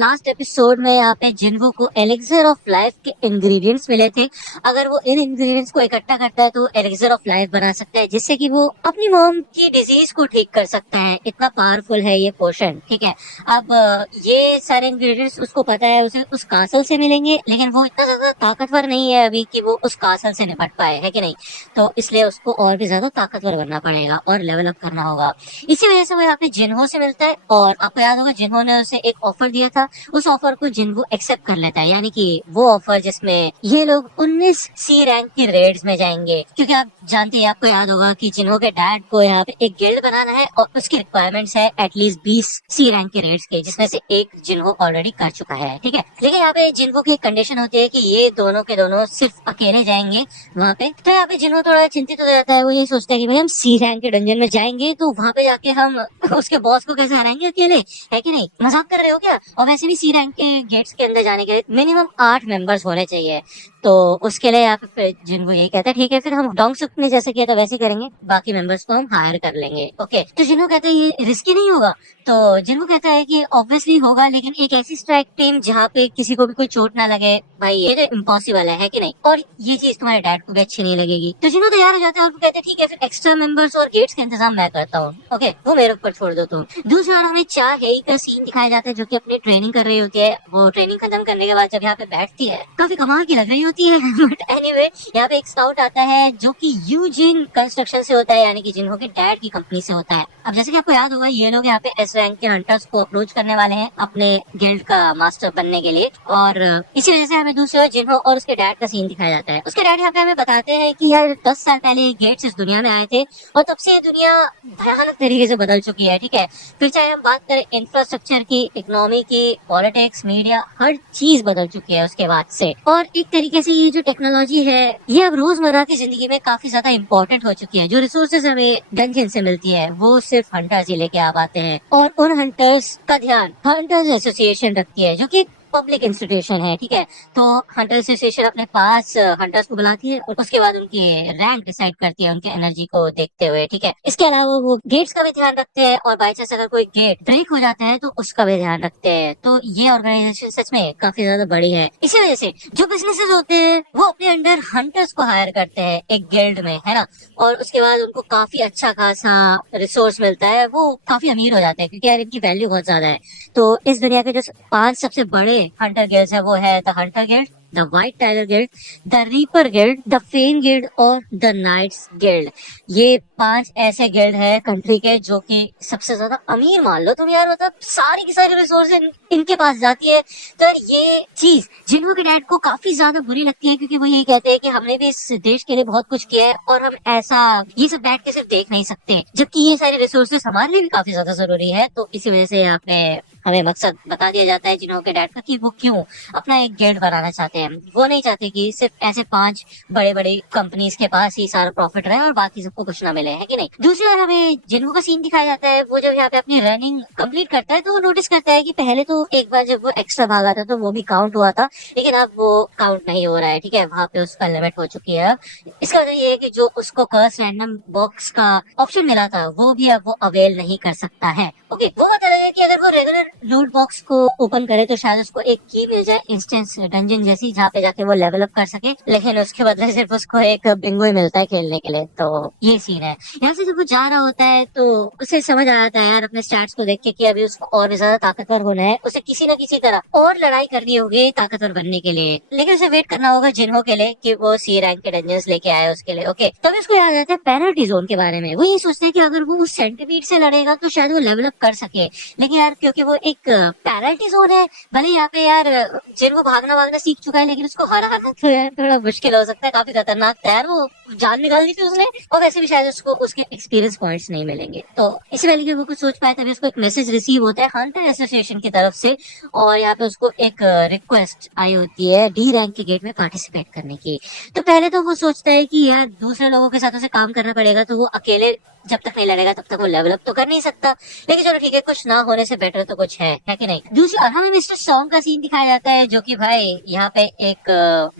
Last episode में यहाँ पे जिन्हो को एलिक्सर ऑफ लाइफ के इंग्रेडिएंट्स मिले थे। अगर वो इन इंग्रेडिएंट्स को इकट्ठा करता है तो एलिक्सर ऑफ लाइफ बना सकता है, जिससे कि वो अपनी मॉम की डिजीज को ठीक कर सकता है। इतना पावरफुल है ये पोशन, ठीक है। अब ये सारे इंग्रेडिएंट्स उसको पता है, उसे उस कासल से मिलेंगे, लेकिन वो इतना ज्यादा ताकतवर नहीं है अभी कि वो उस कासल से निपट पाए, है कि नहीं। तो इसलिए उसको और भी ज्यादा ताकतवर बनना पड़ेगा और लेवल अप करना होगा। इसी वजह से वो यहाँ पे जिन्हो से मिलता है, और आपको याद होगा जिन्हो ने उसे एक ऑफर दिया था, उस ऑफर को जिन्हो एक्सेप्ट कर लेता है। यानी कि वो ऑफर जिसमें ये लोग 19 सी रैंक की रेड्स में जाएंगे, क्योंकि आप जानते हैं, आपको याद होगा कि जिन्हो के डैड को यहाँ पे एक गिल्ड बनाना है और उसकी रिक्वायरमेंट्स है एटलीस्ट 20 सी रैंक के रेड्स के, जिसमें से एक जिन्हो ऑलरेडी कर चुका है, ठीक है। लेकिन यहाँ पे जिन्हो की एक कंडीशन होती है कि ये दोनों के दोनों सिर्फ अकेले जाएंगे वहाँ पे। तो यहाँ पे जिन्हो थोड़ा चिंतित हो जाता है। वो ये सोचता है कि भाई हम सी रैंक के डंजन में जाएंगे तो वहाँ पे जाके हम उसके बॉस को कैसे हराएंगे अकेले, है कि नहीं। मजाक कर रहे हो क्या। और वैसे भी सी रैंक के गेट्स के अंदर जाने के लिए मिनिमम 8 मेंबर्स होने चाहिए। तो उसके लिए यहाँ पे जिनको यही कहता है ठीक है, फिर हम डोंग सुक ने जैसे किया था वैसे करेंगे, बाकी मेंबर्स को हम हायर कर लेंगे। ओके, तो जिनको कहता है ये रिस्की नहीं होगा, तो जिनको कहता है कि ऑब्वियसली होगा, लेकिन एक ऐसी स्ट्राइक टीम जहाँ पे किसी को भी कोई चोट ना लगे, भाई ये तो इम्पॉसिबल है कि नहीं। और ये चीज तुम्हारे डैड को भी अच्छी नहीं लगेगी। तो जिनको तैयार हो जाता है और वो कहते हैं ठीक है, फिर एक्स्ट्रा मेंबर्स और गेट्स का इंतजाम मैं करता हूँ। ओके, वो मेरे ऊपर छोड़ दो तुम। दूसरी बार हमें चा हेई का सीन दिखाया जाता है, जो कि अपनी ट्रेनिंग कर रही होती है। वो ट्रेनिंग खत्म करने के बाद जब यहाँ पे बैठती है, काफी कमाल की लग रही होती है। बट एनीवे, यहाँ पे एक स्काउट आता है जो कि यूजिन कंस्ट्रक्शन से होता है, यानी कि जिन्हों के डैड की कंपनी से होता है। अब जैसे कि आपको याद होगा, ये लोग यहाँ पे एस रैंक के हंटर्स को अप्रोच करने वाले हैं अपने गिल्ड का मास्टर बनने के लिए, और इसी वजह से हमें दूसरे जिन्हो और उसके डैड का सीन दिखाया जाता है। उसके डैड यहाँ पे हमें बताते हैं कि यार 10 साल पहले ये गेट्स इस दुनिया में आए थे और तब से ये दुनिया भयानक तरीके से बदल चुकी है, ठीक है। फिर चाहे हम बात करें इंफ्रास्ट्रक्चर की, इकोनॉमी की, पॉलिटिक्स, मीडिया, हर चीज बदल चुकी है उसके बाद से। और एक तरीके से ये जो टेक्नोलॉजी है ये अब रोजमर्रा की जिंदगी में काफी ज्यादा इंपॉर्टेंट हो चुकी है। जो रिसोर्सेज हमें डंजन से मिलती है वो सिर्फ हंटर्स ही लेके आ पाते हैं, और उन हंटर्स का ध्यान हंटर्स एसोसिएशन रखती है, जो कि पब्लिक इंस्टीट्यूशन है, ठीक है। तो हंटर एसोसिएशन अपने पास हंटर्स को बुलाती है और उसके बाद उनके रैंक डिसाइड करती है उनके एनर्जी को देखते हुए, ठीक है। इसके अलावा वो गेट्स का भी ध्यान रखते हैं, और बाई चांस अगर कोई गेट ब्रेक हो जाता है तो उसका भी ध्यान रखते हैं। तो ये ऑर्गेनाइजेशन सच में काफी ज्यादा बड़ी है। इसी वजह से जो बिजनेसेस होते हैं वो अपने अंडर हंटर्स को हायर करते हैं एक गिल्ड में, है ना। और उसके बाद उनको काफी अच्छा खासा रिसोर्स मिलता है, वो काफी अमीर हो जाते हैं, क्योंकि यार इनकी वैल्यू बहुत ज्यादा है। तो इस दुनिया के जो 5 सबसे बड़े हंटर गिल्ड्स है वो है the Hunter guild, the white tiger guild, the reaper guild, the fan guild और द नाइट्स गिल्ड। ये 5 ऐसे गिल्ड है कंट्री के जो कि सबसे ज्यादा अमीर मान लो तुम यार, मतलब सारी की सारी रिसोर्सेज इनके पास जाती है। तो यार ये चीज जिन्हों के डैड को काफी ज्यादा बुरी लगती है, क्योंकि वो ये कहते हैं कि हमने भी इस देश के लिए बहुत कुछ किया है और हम ऐसा ये सब बैठ के सिर्फ देख नहीं सकते, जबकि ये सारे रिसोर्सेज हमारे लिए भी काफी ज्यादा जरूरी है। तो इसी वजह से यहाँ पे हमें मकसद बता दिया जाता है जिन्हों के डैड का कि वो क्यों अपना एक गिल्ड बनाना चाहते हैं। वो नहीं चाहते कि सिर्फ ऐसे 5 बड़े बड़े कंपनीज के पास ही सारा प्रॉफिट रहे और बाकी सबको कुछ ना मिले, है कि नहीं। दूसरी बार हमें जिन्हों का सीन दिखाया जाता है, वो जब यहाँ पे अपनी रनिंग कंप्लीट करता है तो वो नोटिस करता है कि पहले तो एक बार जब वो एक्स्ट्रा भागा था तो वो भी काउंट हुआ था, लेकिन अब वो काउंट नहीं हो रहा है, ठीक है। वहाँ पे उसका लिमिट हो चुकी है। इसका वजह ये है कि जो उसको कर्स रैंडम बॉक्स का ऑप्शन मिला था वो भी अब वो अवेल नहीं कर सकता है। ओके, वो बता रहे हैं कि अगर वो रेगुलर लूट बॉक्स को ओपन करे तो शायद उसको एक की मिल जाए इंस्टेंस डंजन जैसी, जहाँ पे जाके वो लेवल अप कर सके, लेकिन उसके बदले सिर्फ उसको एक बिंगो ही मिलता है खेलने के लिए। तो ये सीन है। यहाँ से जब वो जा रहा होता है तो उसे समझ आ जाता है यार अपने स्टैट्स को देख के कि अभी उसको और भी ज्यादा ताकतवर होना है, उसे किसी न किसी तरह और लड़ाई करनी होगी ताकतवर बनने के लिए, लेकिन उसे वेट करना होगा जिन्हों के लिए कि वो सी रैंक के डंजन्स लेके आए उसके लिए। ओके, तभी उसको याद आता है पेनल्टी जोन के बारे में। वो ये सोचते हैं कि अगर वो उस सेंटीपीड से लड़ेगा तो शायद वो लेवल अप कर सके, लेकिन यार क्योंकि वो एक पेनल्टी जोन है, भले यहाँ पे यार जिनको भागना भागना सीख चुका है, लेकिन उसको हराना थोड़ा मुश्किल हो सकता है, काफी खतरनाक था यार। वो जान निकाल दी थी उसने, और वैसे भी शायद उसको उसके एक्सपीरियंस पॉइंट्स नहीं मिलेंगे। तो इसी वजह से वो कुछ सोच पाए, तभी उसको एक मैसेज रिसीव होता है हंटर एसोसिएशन की तरफ से, और यहाँ पे उसको एक रिक्वेस्ट आई होती है डी रैंक के गेट में पार्टिसिपेट करने की। तो पहले तो वो सोचता है कि यार दूसरे लोगों के साथ उसे काम करना पड़ेगा, तो वो अकेले जब तक नहीं लड़ेगा तब तक वो लेवल अप तो कर नहीं सकता। लेकिन चलो ठीक है, कुछ ना होने से बेटर तो कुछ है कि नहीं। दूसरी और हमें मिस्टर सॉन्ग का सीन दिखाया जाता है, जो कि भाई यहाँ पे एक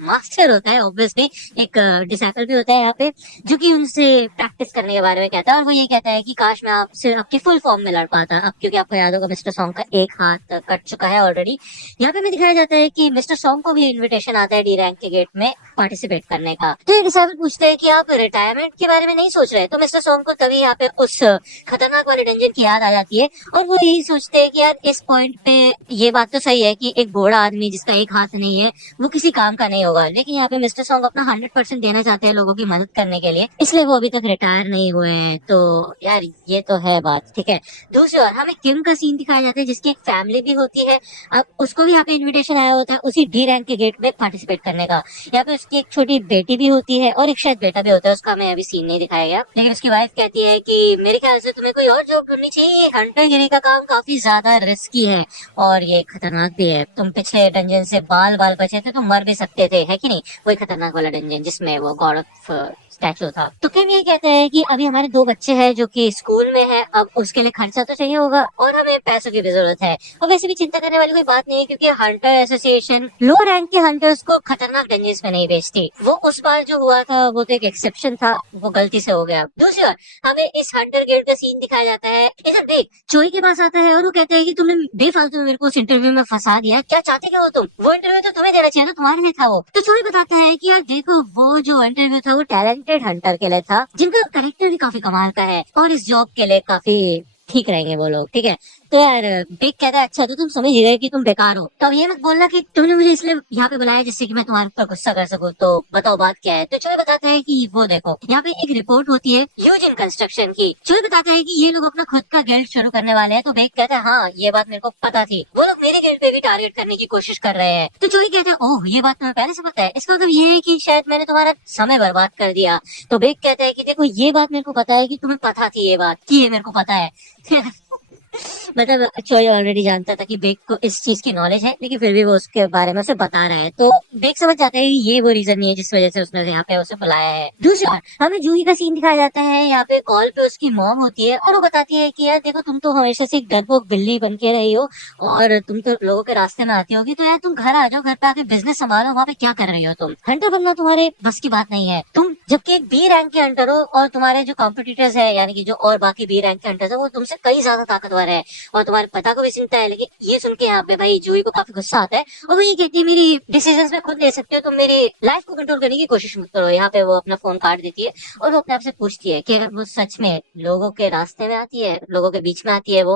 मास्टर होता है, ऑब्वियसली एक डिसाइपल भी होता है यहाँ पे, जो कि उनसे प्रैक्टिस करने के बारे में कहता है। और वो ये कहता है कि काश मैं आपसे आपकी फुल फॉर्म में लड़ पाता। अब क्योंकि आपको याद होगा मिस्टर सॉन्ग का एक हाथ कट चुका है ऑलरेडी। यहाँ पे हमें दिखाया जाता है कि मिस्टर सॉन्ग को भी इन्विटेशन आता है डी रैंक के गेट में पार्टिसिपेट करने का। तो ये डिसाइपल पूछते हैं कि आप रिटायरमेंट के बारे में नहीं सोच रहे? तो मिस्टर सॉन्ग को तभी यहाँ पे उस खतरनाक वाले डंजन की याद आ जाती है, और वो यही सोचते हैं कि यार इस पॉइंट पे ये बात तो सही है कि एक बूढ़ा आदमी जिसका एक हाथ नहीं है वो किसी काम का नहीं होगा। लेकिन यहाँ पे मिस्टर सॉन्ग अपना 100% देना चाहते हैं लोगों की मदद करने के लिए, इसलिए वो अभी तक रिटायर नहीं हुए हैं। तो यार ये तो है बात, ठीक है। दूसरी ओर हमें किम का सीन दिखाया जाता है, जिसकी एक फैमिली भी होती है। अब उसको भी यहाँ पे इन्विटेशन आया होता है उसी डी रैंक के गेट में पार्टिसिपेट करने का। यहाँ पे उसकी एक छोटी बेटी भी होती है और एक शायद बेटा भी होता है, उसका हमें अभी सीन नहीं दिखाया गया। लेकिन उसकी वाइफ कहती है कि मेरे ख्याल से तुम्हें कोई और जॉब ढूंढनी चाहिए, हंटर गिरी का काम काफी ज्यादा रिस्की है और ये खतरनाक भी है। तुम पिछले डंजन से बाल बाल बचे थे, तुम मर भी सकते थे, है कि नहीं? वही खतरनाक वाला डंजन जिसमें वो गॉड ऑफ स्टैचू था। तो किम ये कहते हैं कि अभी हमारे 2 बच्चे हैं जो कि स्कूल में है, अब उसके लिए खर्चा तो चाहिए होगा और हमें पैसों की भी जरूरत है। और वैसे भी चिंता करने वाली कोई बात नहीं है, क्योंकि हंटर एसोसिएशन लो रैंक के हंटर्स को खतरनाक डंजन्स में नहीं बेचती। वो उस बार जो हुआ था वो तो एक एक्सेप्शन था, वो गलती से हो गया। दूसरी ओर हमें इस हंटर गिल्ड का सीन दिखाया जाता है। इधर देख, चोई के पास आता है और वो कहते हैं कि तुमने बेफालतू में मेरे को उस इंटरव्यू में फंसा दिया, क्या चाहते क्या हो तुम? वो इंटरव्यू तो तुम्हें देना चाहिए था, तुम्हारे लिए था वो। तो चोई बताता है कि यार देखो, वो जो इंटरव्यू था वो टैलेंटेड हंटर के लिए था, जिनका कैरेक्टर भी काफी कमाल का है और इस जॉब के लिए काफी ठीक रहेंगे वो लोग, ठीक है। तो यार बिग कहता है अच्छा तो तुम समझ ही गए कि तुम बेकार हो, तो अब ये मत बोलना कि तुमने मुझे इसलिए यहाँ पे बुलाया जिससे कि मैं तुम्हारे ऊपर गुस्सा कर सकूं। तो बताओ बात क्या है? तो चोई बताता है कि वो देखो, यहाँ पे एक रिपोर्ट होती है यूजिन कंस्ट्रक्शन की। चोई बताता है कि ये लोग अपना खुद का गिल्ड शुरू करने वाले हैं। तो बिग कहता है हाँ ये बात मेरे को पता थी, वो लोग मेरे गिल्ड पे भी टारगेट करने की कोशिश कर रहे हैं। तो चोई कहता है ओह ये बात तुम्हें पहले से पता है, इसका मतलब ये है कि शायद मैंने तुम्हारा समय बर्बाद कर दिया। तो बिग कहता है कि देखो ये बात मेरे को पता है कि तुम्हें पता थी ये बात, कि ये मेरे को पता है। मतलब चोई ऑलरेडी जानता था कि बेक को इस चीज की नॉलेज है, लेकिन फिर भी वो उसके बारे में उसे बता रहा है। तो बेक समझ जाता है कि ये वो रीजन नहीं है जिस वजह से उसने यहाँ पे उसे बुलाया है। दूसरी बार हमें जूही का सीन दिखाया जाता है। यहाँ पे कॉल पे उसकी मॉम होती है और वो बताती है कि यार देखो, तुम तो हमेशा से एक डरपोक बिल्ली बन के रही हो और तुम तो लोगों के रास्ते में आती होगी, तो यार तुम घर आ जाओ, घर पे आके बिजनेस संभालो। वहाँ पे क्या कर रही हो तुम? हंटर बनना तुम्हारे बस की बात नहीं है। तुम जबकि एक बी रैंक के हंटर हो और तुम्हारे जो कॉम्पिटिटर्स है, यानी कि जो और बाकी बी रैंक के हंटर्स है, वो तुमसे कई ज्यादा ताकतवर है और तुम्हारे पता को भी चिंता है। लेकिन ये सुन के यहाँ पे भाई जूही को काफी गुस्सा आता है और वो ये कहती है मेरी डिसीजंस में खुद ले सकते हो, तुम मेरी लाइफ को कंट्रोल करने की कोशिश मत करो। यहाँ पे वो अपना फोन काट देती है और वो अपने आप से पूछती है कि अगर वो सच में लोगों के रास्ते में आती है, लोगों के बीच में आती है, वो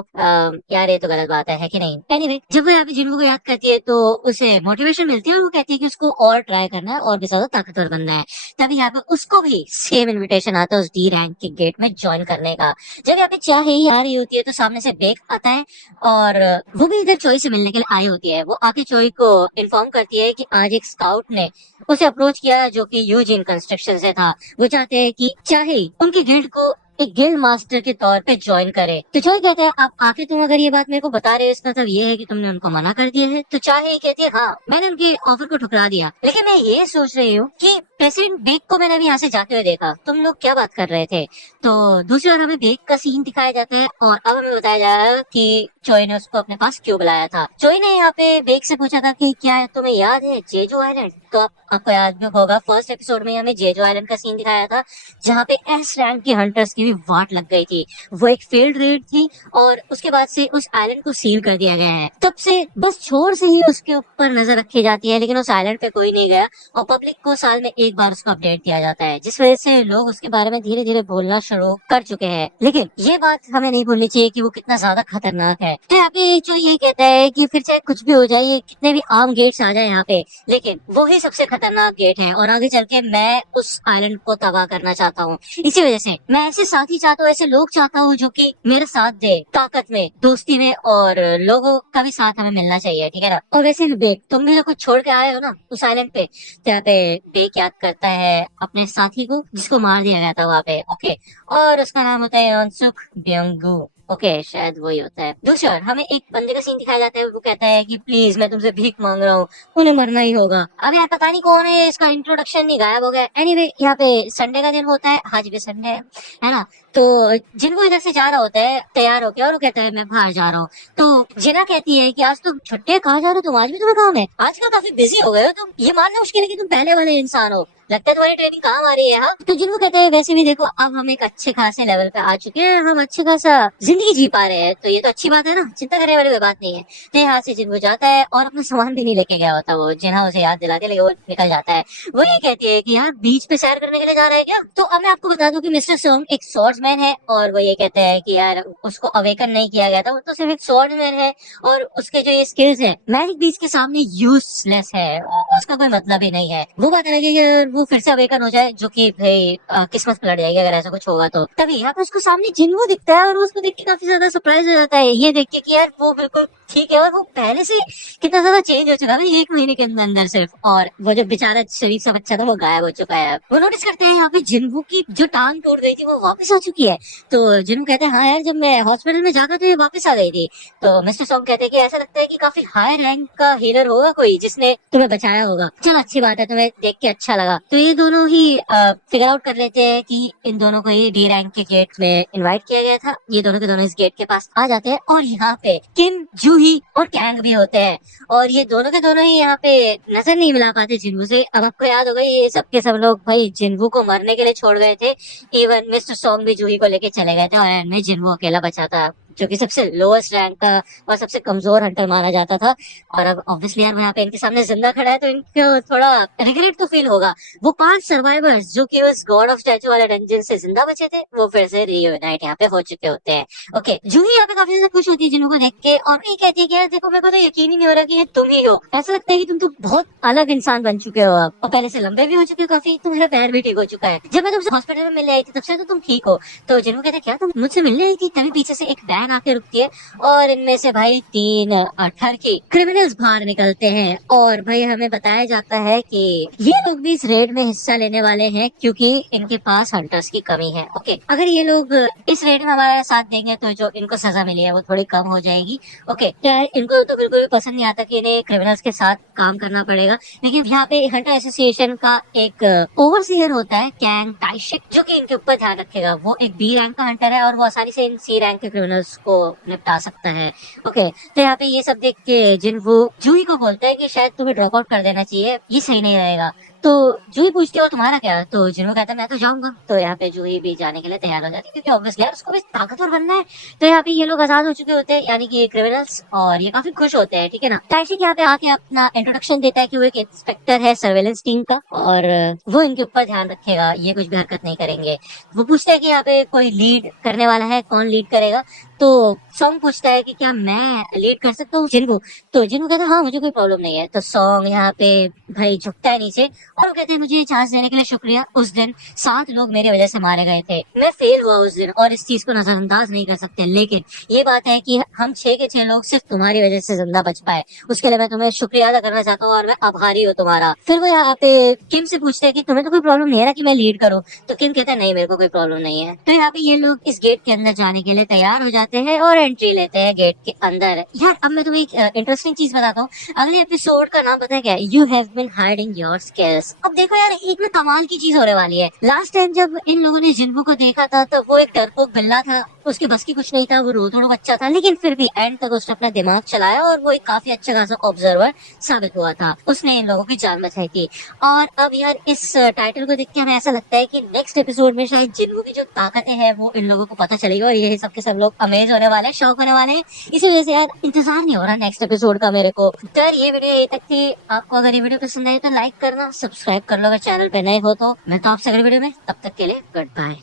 यार ये तो गलत बात है कि नहीं? एनीवे, जब वो यहाँ पे जिनको को याद करती है तो उसे मोटिवेशन मिलती है और वो कहती है कि उसको और ट्राई करना है और भी ज्यादा ताकतवर बनना है। तभी यहाँ पे उसको भी सेम इन्विटेशन आता है उस डी रैंक के गेट में ज्वाइन करने का। जब यहाँ पे चाह ही आ रही होती है तो सामने से बेक आता है और वो भी इधर चोई से मिलने के लिए आई होती है। वो आके चोई को इन्फॉर्म करती है कि आज एक स्काउट ने उसे अप्रोच किया जो कि यूजिन कंस्ट्रक्शन से था। वो चाहते हैं कि चाहे उनके गिल्ड को एक गिल्ड मास्टर के तौर पे ज्वाइन करे। तो चोई कहते हैं आप आके तुम अगर ये बात मेरे को बता रहे हो इसका मतलब ये है कि तुमने उनको मना कर दिया है? तो चाहे कहती है हाँ मैंने उनके ऑफर को ठुकरा दिया, लेकिन मैं ये सोच रही हूँ कि प्रेसिडेंट बेक को मैंने अभी यहाँ से जाते हुए देखा, तुम लोग क्या बात कर रहे थे? तो दूसरी ओर हमें बेक का सीन दिखाया जाता है और अब हमें बताया जा रहा है कि चोई ने उसको अपने पास क्यों बुलाया था। चोई ने यहाँ पे बेक से पूछा था कि क्या तुम्हें याद है जेजो आइलैंड? तो आपको याद भी होगा फर्स्ट एपिसोड में हमें जेजो आइलैंड का सीन दिखाया था, जहाँ पे एस रैंक के हंटर्स की भी वाट लग गई थी। वो एक फील्ड रेड थी और उसके बाद से उस आइलैंड को सील कर दिया गया है। तब से बस छोर से ही उसके ऊपर नजर रखी जाती है, लेकिन उस आइलैंड पे कोई नहीं गया और पब्लिक को साल में एक बार उसको अपडेट दिया जाता है, जिस वजह से लोग उसके बारे में धीरे धीरे बोलना शुरू कर चुके हैं। लेकिन ये बात हमें नहीं भूलनी चाहिए कि वो कितना ज्यादा खतरनाक है। तो यहाँ पे जो ये कहता है कि फिर चाहे कुछ भी हो जाए, ये कितने भी आर्म गेट्स आ जाए यहाँ पे, लेकिन वो ही सबसे खतरनाक गेट है और आगे चल के मैं उस आइलैंड को तबाह करना चाहता हूँ। इसी वजह से मैं ऐसे साथी चाहता हूँ, ऐसे लोग चाहता हूँ जो कि मेरा साथ दे, ताकत में, दोस्ती में, और लोगों का भी साथ हमें मिलना चाहिए, ठीक है ना? और वैसे भी बेक, तुम भी तो कुछ छोड़ के आए हो ना उस आइलैंड पे। तो यहाँ पे बेक याद करता है अपने साथी को जिसको मार दिया गया था वहाँ पे, ओके, और उसका नाम होता है अनसुक ब्योंगू। ओके, शायद वही होता है। दूसरी ओर हमें एक बंदे का सीन दिखाया जाता है, वो कहता है कि प्लीज मैं तुमसे भीख मांग रहा हूँ, उन्हें मरना ही होगा। अब यार पता नहीं कौन है, इसका इंट्रोडक्शन नहीं, गायब हो गया। एनीवे, यहाँ पे संडे का दिन होता है, आज भी संडे है ना? तो जिनको इधर से जा रहा होता है तैयार होके, और वो कहता है मैं बाहर जा रहा हूँ। तो जिना कहती है कि आज तुम छुट्टी है, कहाँ जा रहे हो तुम, आज भी तुम्हें काम है, आजकल काफी बिजी हो गए हो तुम, ये मानना मुश्किल है कि तुम पहले वाले इंसान हो, लगता है तुम्हारी ट्रेनिंग काम आ रही है। हाँ, तो जिनको कहते हैं वैसे भी देखो अब हम एक अच्छे खासे लेवल पे आ चुके हैं, हम अच्छे खासा जिंदगी जी पा रहे हैं, तो ये तो अच्छी बात है ना, चिंता करने वाली कोई बात नहीं है। तो यहाँ से जिनको जाता है और अपना सामान भी नहीं लेके गया होता वो, जिन्हा उसे याद दिलाते लेकिन वो निकल जाता है। वो ये कहती है कि यार बीच पे सैर करने के लिए जा रहा है क्या। तो अब मैं आपको बता दूं कि मिस्टर सॉन्ग एक स्वॉर्ड्समैन है, और वो ये कहते हैं कि यार उसको अवेकन नहीं किया गया था, वो तो सिर्फ एक स्वॉर्डमैन है, और उसके जो ये स्किल्स है मैजिक बीच के सामने यूजलेस है, और उसका कोई मतलब ही नहीं है। वो बात अलग है कि अगर वो फिर से अवेकन हो जाए, जो कि भाई किस्मत पलट जाएगी अगर ऐसा कुछ होगा तो। तभी यहाँ पे उसको सामने जिन्हो दिखता है, और वो उसको देख के काफी ज्यादा सरप्राइज हो जाता है, ये देख के कि यार वो बिल्कुल ठीक है, और वो पहले से कितना ज्यादा चेंज हो चुका है 1 महीने के अंदर अंदर सिर्फ, और वो जो बेचारा शरीफ सा बच्चा था वो गायब हो चुका है। वो नोटिस करते हैं यहाँ पे जिन्हो की जो टांग टूट गई थी वो वापस आ चुकी है। तो जिन्हो कहते हैं हाँ यार जब मैं हॉस्पिटल में जाता तो ये वापस आ गई थी। तो मिस्टर सॉन्ग कहते हैं कि ऐसा लगता है कि काफी हाई रैंक का हीलर होगा कोई जिसने तुम्हें बचाया होगा, चलो अच्छी बात है, तुम्हें देख के अच्छा लगा। तो ये दोनों ही फिगर आउट कर लेते हैं कि इन दोनों को ये डी रैंक के गेट में इनवाइट किया गया था। ये दोनों के दोनों इस गेट के पास आ जाते हैं, और यहाँ पे किम, जूही और कैंग भी होते हैं, और ये दोनों के दोनों ही यहाँ पे नजर नहीं मिला पाते जिन्हू से। अब आपको याद होगा ये सबके सब लोग भाई जिन्हू को मरने के लिए छोड़ गए थे, इवन मिस्टर सॉन्ग भी जूही को लेके चले गए थे, और एंड में जिन्हू अकेला बचा था, जो कि सबसे लोएस्ट रैंक का और सबसे कमजोर हंटर माना जाता था। और अब ऑब्वियसली यार वो यहाँ पे इनके सामने जिंदा खड़ा है, तो इनको थोड़ा रिग्रेट तो फील होगा। वो 5 सर्वाइवर्स जो कि उस गॉड ऑफ स्टैचू वाले डंजन से जिंदा बचे थे, वो फिर से रीयूनाइट यहाँ पे हो चुके होते हैं। ओके, जूही यहाँ पे काफी ज्यादा खुश होती है जिन्हों को देख के, और ये कहती है कि यार देखो मेरे को तो यकीन ही नहीं हो रहा कि ये तुम ही हो, ऐसा लगता है कि तुम तो बहुत अलग इंसान बन चुके हो अब, और पहले से लंबे भी हो चुके हो काफी, तुम्हारा पैर भी ठीक हो चुका है, जब मैं तुमसे हॉस्पिटल में मिलने आई थी तब से तो तुम ठीक हो। तो जिन्हों कहते हैं क्या तुम मुझसे मिलने आई थी, तभी पीछे से एक वैन आके रुकती है, और इनमें से भाई 3 ठरकी क्रिमिनल्स बाहर निकलते हैं, और भाई हमें बताया जाता है कि ये लोग भी इस रेड में हिस्सा लेने वाले हैं क्योंकि इनके पास हंटर्स की कमी है। ओके, अगर ये लोग इस रेड में हमारा साथ देंगे तो जो इनको सजा मिली है वो थोड़ी कम हो जाएगी। ओके, तो यार इनको तो बिल्कुल भी पसंद नहीं आता कि इन्हें क्रिमिनल्स के साथ काम करना पड़ेगा, लेकिन यहाँ पे हंटर एसोसिएशन का एक ओवरसीयर होता है कैंग टाइशिक, जो कि इनके ऊपर ध्यान रखेगा। वो एक बी रैंक का हंटर है, और वो आसानी से इन सी रैंक के क्रिमिनल्स को निपटा सकता है। ओके, तो यहाँ पे ये सब देख के जिन्हो जूही को बोलता है कि शायद तुम्हें ड्रॉप आउट कर देना चाहिए, ये सही नहीं रहेगा। तो जूही पूछती है और तुम्हारा क्या, तो जिन्हो कहता है मैं तो जाऊंगा। तो यहाँ पे जूही भी जाने के लिए तैयार हो जाती है क्योंकि ऑब्वियसली यार उसको भी ताकतवर बनना है। तो यहाँ पे ये लोग आजाद हो चुके होते हैं, यानी कि क्रिमिनल्स, और ये काफी खुश होते हैं, ठीक है ना। टाइशिक यहाँ पे आके अपना इंट्रोडक्शन देता है कि वो एक इंस्पेक्टर है सर्वेलेंस टीम का, और वो इनके ऊपर ध्यान रखेगा, ये कुछ भी हरकत नहीं करेंगे। वो पूछता है कि यहाँ पे कोई लीड करने वाला है, कौन लीड करेगा। तो सॉन्ग पूछता है कि क्या मैं लीड कर सकता हूँ जिन्हो। तो जिन्हो कहता है हाँ मुझे कोई प्रॉब्लम नहीं है। तो सॉन्ग यहाँ पे भाई झुकता है नीचे, और वो कहते हैं मुझे ये चांस देने के लिए शुक्रिया, उस दिन 7 लोग मेरी वजह से मारे गए थे, मैं फेल हुआ उस दिन, और इस चीज को नजरअंदाज नहीं कर सकते, लेकिन ये बात है कि हम 6 के 6 लोग सिर्फ तुम्हारी वजह से जिंदा बच पाए, उसके लिए मैं तुम्हें शुक्रिया अदा करना चाहता हूँ, और मैं आभारी हूँ तुम्हारा। फिर वो यहाँ पे किम से पूछते हैं कि तुम्हें तो कोई प्रॉब्लम नहीं है ना कि मैं लीड करूँ। तो किम कहता है नहीं मेरे को कोई प्रॉब्लम नहीं है। तो यहाँ पे ये लोग इस गेट के अंदर जाने के लिए तैयार हो जाते हैं और एंट्री लेते हैं गेट के अंदर। यार अब मैं तुम्हें एक इंटरेस्टिंग चीज बताता हूँ, अगले एपिसोड का नाम पता है क्या है, you have been hiding your skills. अब देखो यार एक में कमाल की चीज होने वाली है। लास्ट टाइम जब इन लोगों ने जिन्हो को देखा था तो वो एक डरपोक बिल्ला था, उसके बस की कुछ नहीं था, वो रोतड़ू बच्चा था, लेकिन फिर भी एंड तक उसने अपना दिमाग चलाया और वो एक काफी अच्छा खासा ऑब्जर्वर साबित हुआ था, उसने इन लोगों की जान बचाई थी। और अब यार इस टाइटल को देख के हमें ऐसा लगता है कि नेक्स्ट एपिसोड में शायद जिन्हो की जो ताकतें हैं वो इन लोगों को पता चलेगी, और ये सब के सब लोग अमेज होने वाले हैं, शॉक होने वाले हैं। इसी वजह से यार इंतजार नहीं हो रहा नेक्स्ट एपिसोड का मेरे को। तो यार ये वीडियो यही तक थी, आपको अगर ये वीडियो पसंद आई तो लाइक करना, सब्सक्राइब कर लो अगर चैनल पे नए हो तो। मैं तो आपसे अगले वीडियो में, तब तक के लिए गुड बाय।